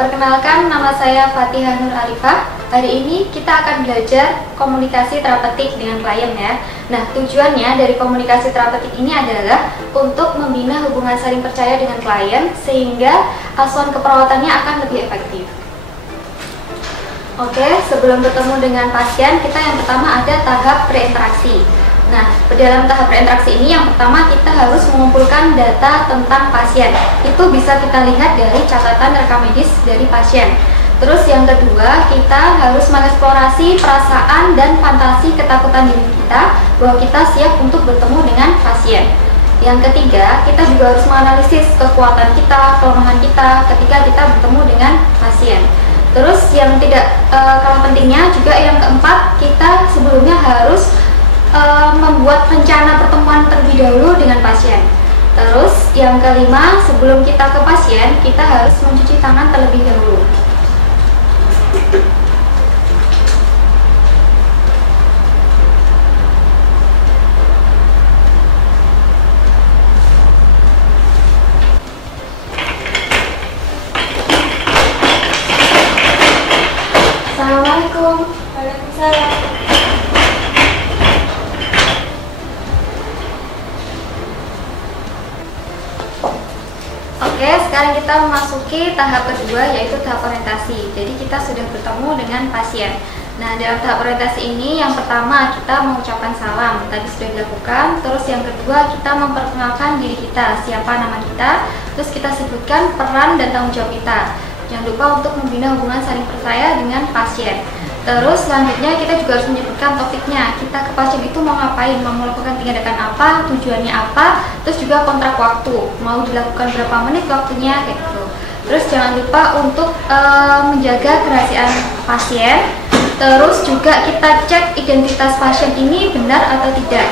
Perkenalkan, nama saya Fatihah Nur Arifah. Hari ini kita akan belajar komunikasi terapeutik dengan klien ya. Nah, tujuannya dari komunikasi terapeutik ini adalah untuk membina hubungan saling percaya dengan klien sehingga asuhan keperawatannya akan lebih efektif. Oke, sebelum bertemu dengan pasien, kita yang pertama ada tahap preinteraksi. Nah, dalam tahap preinteraksi ini yang pertama kita harus mengumpulkan data tentang pasien. Itu bisa kita lihat dari catatan rekam medis dari pasien. Terus yang kedua, kita harus mengeksplorasi perasaan dan fantasi ketakutan diri kita bahwa kita siap untuk bertemu dengan pasien. Yang ketiga, kita juga harus menganalisis kekuatan kita, kelemahan kita ketika kita bertemu dengan pasien. Terus yang tidak kalah pentingnya juga yang keempat, kita sebelumnya harus membuat rencana pertemuan terlebih dahulu dengan pasien. Terus yang kelima, sebelum kita ke pasien, kita harus mencuci tangan terlebih dahulu. Assalamualaikum. Waalaikumsalam. Oke, sekarang kita memasuki tahap kedua, yaitu tahap orientasi. Jadi kita sudah bertemu dengan pasien. Nah, dalam tahap orientasi ini yang pertama kita mengucapkan salam, tadi sudah dilakukan. Terus yang kedua kita memperkenalkan diri kita, siapa nama kita. Terus kita sebutkan peran dan tanggung jawab kita. Jangan lupa untuk membina hubungan saling percaya dengan pasien. Terus selanjutnya kita juga harus menyebutkan topiknya. Kita ke pasien itu mau ngapain, mau melakukan tindakan apa, tujuannya apa, terus juga kontrak waktu, mau dilakukan berapa menit waktunya, kayak gitu. Terus jangan lupa untuk menjaga kerahasiaan pasien. Terus juga kita cek identitas pasien ini benar atau tidak.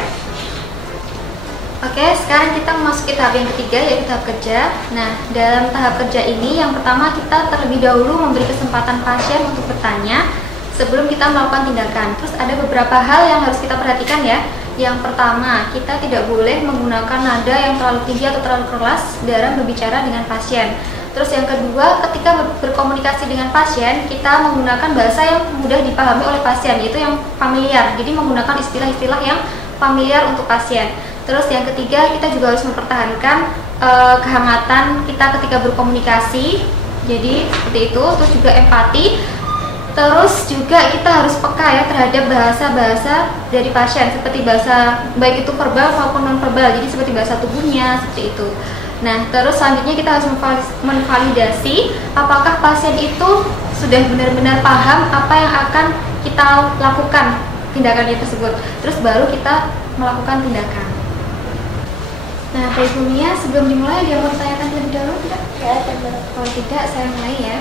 Oke, sekarang kita memasuki tahap yang ketiga, yaitu tahap kerja. Nah, dalam tahap kerja ini yang pertama kita terlebih dahulu memberi kesempatan pasien untuk bertanya sebelum kita melakukan tindakan. Terus ada beberapa hal yang harus kita perhatikan ya. Yang pertama, kita tidak boleh menggunakan nada yang terlalu tinggi atau terlalu keras dalam berbicara dengan pasien. Terus yang kedua, ketika berkomunikasi dengan pasien, kita menggunakan bahasa yang mudah dipahami oleh pasien, yaitu yang familiar. Jadi menggunakan istilah-istilah yang familiar untuk pasien. Terus yang ketiga, kita juga harus mempertahankan kehangatan kita ketika berkomunikasi. Jadi seperti itu. Terus juga empati. Terus juga kita harus peka ya terhadap bahasa-bahasa dari pasien, seperti bahasa baik itu verbal maupun non-verbal, jadi seperti bahasa tubuhnya, seperti itu. Nah, terus selanjutnya kita harus memvalidasi apakah pasien itu sudah benar-benar paham apa yang akan kita lakukan tindakannya tersebut. Terus baru kita melakukan tindakan. Nah, Pak Ibu Mia, sebelum dimulai dia mau tanyakan terlebih dahulu tidak? Ya, benar. Kalau tidak, saya mulai ya.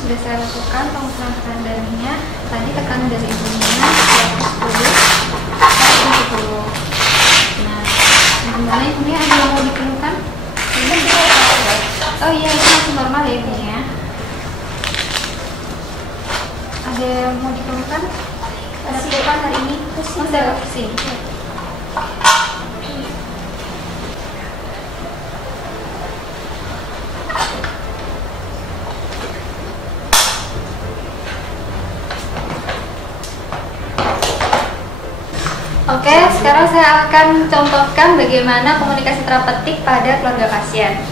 Sudah saya lakukan pengecekan darahnya. Tadi tekanan dari ibunya 110. Nah, gimana ibunya, ada yang mau dikeluhkan? Oh iya, itu masih normal ya ibunya. Ada yang mau dikeluhkan? Ada keluhan hari ini? Masih agak pusing. Oke, sekarang saya akan contohkan bagaimana komunikasi terapeutik pada keluarga pasien.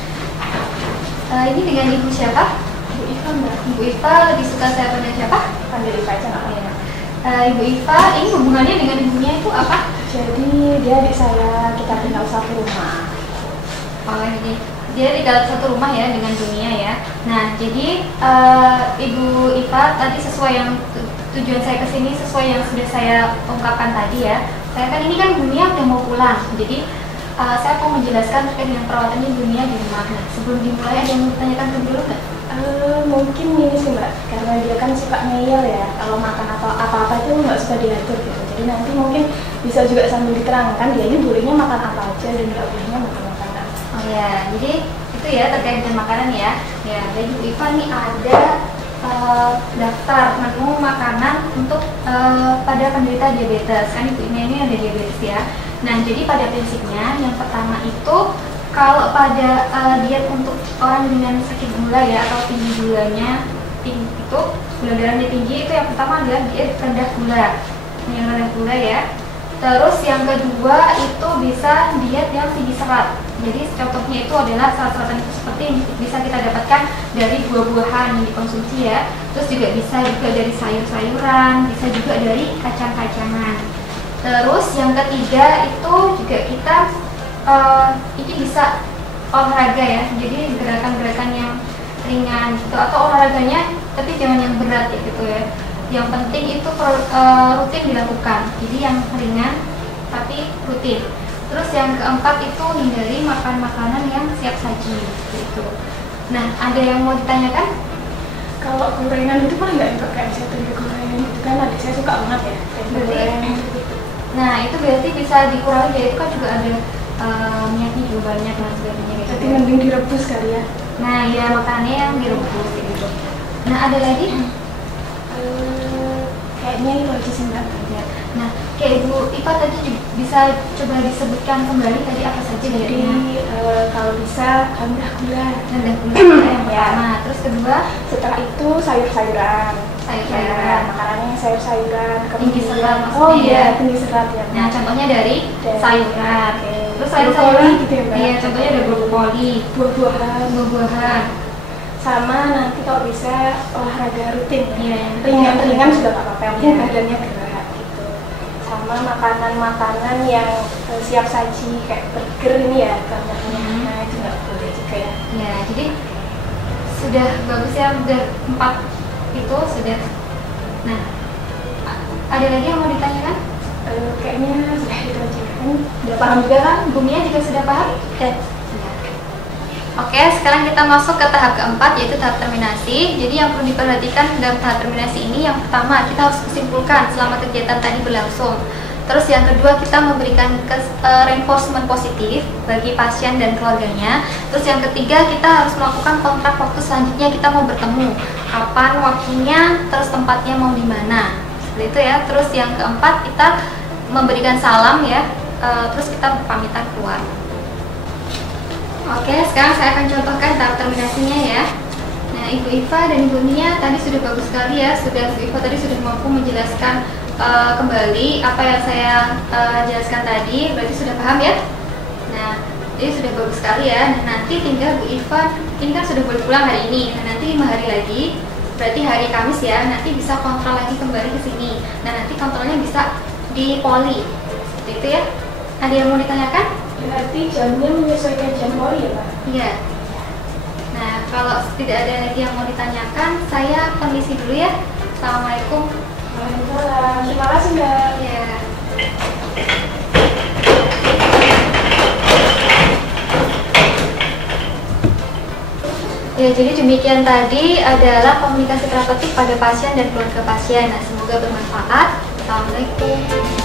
Ini dengan Ibu siapa? Bu Iva, Mbak. Ibu Iva, lebih suka saya panggil siapa? Panggil Iva aja nggak apa-apa. Ibu Iva, ini hubungannya dengan ibunya itu apa? Jadi dia adik saya, kita tinggal satu rumah. Oh, jadi dia tinggal satu rumah ya dengan dunia ya. Nah, jadi Ibu Iva tadi sesuai yang tujuan saya kesini sesuai yang sudah saya ungkapkan tadi ya. Saya kan ini kan dunia udah mau pulang, jadi saya mau menjelaskan terkait dengan perawatan dunia di rumah. Nah, sebelum dimulai ada yang mau ditanyakan dulu nggak? Mungkin ini sih Mbak, karena dia kan suka ngeyel ya. Kalau makan apa-apa itu nggak suka diatur gitu. Jadi nanti mungkin bisa juga sambil diterangkan dia ini bolehnya makan apa aja dan nggak bolehnya makan makanan. Oh ya, jadi itu ya terkait dengan makanan ya. Ya, dari Bu Iva nih ada daftar menu makanan untuk pada penderita diabetes. Kan ibu ini ada diabetes ya. Nah, jadi pada prinsipnya yang pertama itu kalau pada diet untuk orang dengan sakit gula ya atau tinggi gulanya itu gula darahnya tinggi, itu yang pertama adalah diet rendah gula. Yang rendah gula ya. Terus yang kedua itu bisa diet yang tinggi serat. Jadi contohnya itu adalah serat-seratan seperti ini bisa kita dapatkan dari buah-buahan yang dikonsumsi ya. Terus juga bisa juga dari sayur-sayuran, bisa juga dari kacang-kacangan. Terus yang ketiga itu juga kita ini bisa olahraga ya. Jadi gerakan-gerakan yang ringan gitu atau olahraganya tapi jangan yang berat ya gitu ya. Yang penting itu rutin dilakukan. Jadi yang ringan tapi rutin. Terus yang keempat itu hindari makan makanan yang siap saji gitu. Nah, ada yang mau ditanyakan? Kalau gorengan itu pernah nggak kayak saya tempe goreng itu kan adik saya suka banget ya tempe goreng. Nah, itu berarti bisa dikurangi ya, itu kan juga ada minyaknya juga banyak dan sebagainya gitu. Berarti mending direbus kali ya. Nah, ya makannya yang direbus gitu. Nah, ada lagi? Kayaknya itu aja sih Mbak. Nah, kayak Ibu Iva tadi juga bisa coba disebutkan kembali tadi apa saja dietnya? Jadi kalau bisa rendah gula. Rendah gula yang pertama. Terus kedua, setelah itu sayur-sayuran. Sayur-sayuran. Makanannya sayur-sayuran. Tinggi serat maksudnya Oh ya? iya, tinggi serat ya. Nah, contohnya dari sayuran. Terus Brokoli sayur-sayuran gitu ya, Mbak? Iya, contohnya ada brokoli, Buah-buahan. buah-buahan. Sama nanti kalau bisa olahraga rutin ya. Iya, Ringan-ringan sudah nggak apa-apa, yang penting Iya. badannya gerak gitu. Sama makanan-makanan yang siap saji kayak burger ini ya contohnya. Nah itu nggak boleh juga ya. Ya, jadi sudah bagus ya, udah 4 itu sudah. Nah, ada lagi yang mau ditanyakan? Kayaknya sudah itu aja kan. Udah paham juga kan? Buminya juga sudah paham? Oke, sekarang kita masuk ke tahap keempat, yaitu tahap terminasi. Jadi yang perlu diperhatikan dalam tahap terminasi ini, yang pertama kita harus kesimpulkan selama kegiatan tadi berlangsung. Terus yang kedua kita memberikan reinforcement positif bagi pasien dan keluarganya. Terus yang ketiga kita harus melakukan kontrak waktu selanjutnya kita mau bertemu. Kapan waktunya, terus tempatnya mau di mana. Seperti itu ya. Terus yang keempat kita memberikan salam ya. Terus kita pamitan keluar. Oke, sekarang saya akan contohkan tahap terminasinya ya. Nah, Ibu Iva dan Ibu Nia tadi sudah bagus sekali ya. Ibu Iva tadi sudah mampu menjelaskan kembali apa yang saya jelaskan tadi. Berarti sudah paham ya? Nah, ini sudah bagus sekali ya. Nah, nanti tinggal Bu Iva, ini kan sudah boleh pulang hari ini. Nah, nanti 5 hari lagi, berarti hari Kamis ya. Nanti bisa kontrol lagi kembali ke sini. Nah, nanti kontrolnya bisa di poli. Seperti itu ya. Ada yang mau ditanyakan? Berarti jamnya menyesuaikan jam poli ya Pak? Iya. Nah, kalau tidak ada lagi yang mau ditanyakan, saya permisi dulu ya. Assalamualaikum. Waalaikumsalam. Terima kasih Mbak. Ya. Ya, jadi demikian tadi adalah komunikasi terapeutik pada pasien dan keluarga pasien. Nah, semoga bermanfaat. Assalamualaikum.